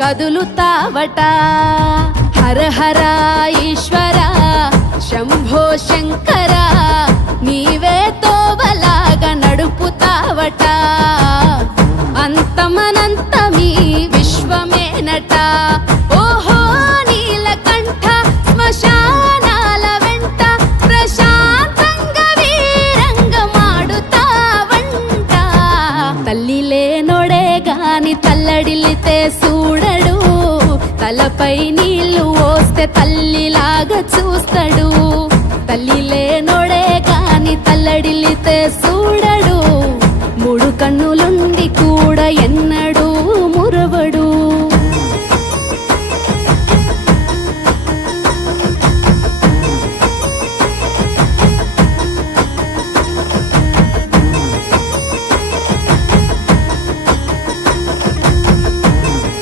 కదులుతావట. హర హర ఈశ్వర శంభో శంకర నీవే తోవలాగా నడుపుతావట. అంతమనంతమీ విశ్వమేనట. ఓహో నీలకంఠ శ్మశానాల వెంట ప్రశాంతంగా వీరంగమాడుతావంట. తల్లి లేనోడే గాని తల్లడిల్లితే చూడడు, తలపై నీళ్లు పోస్తే తల్లిలాగా చూస్తాడు. తల్లి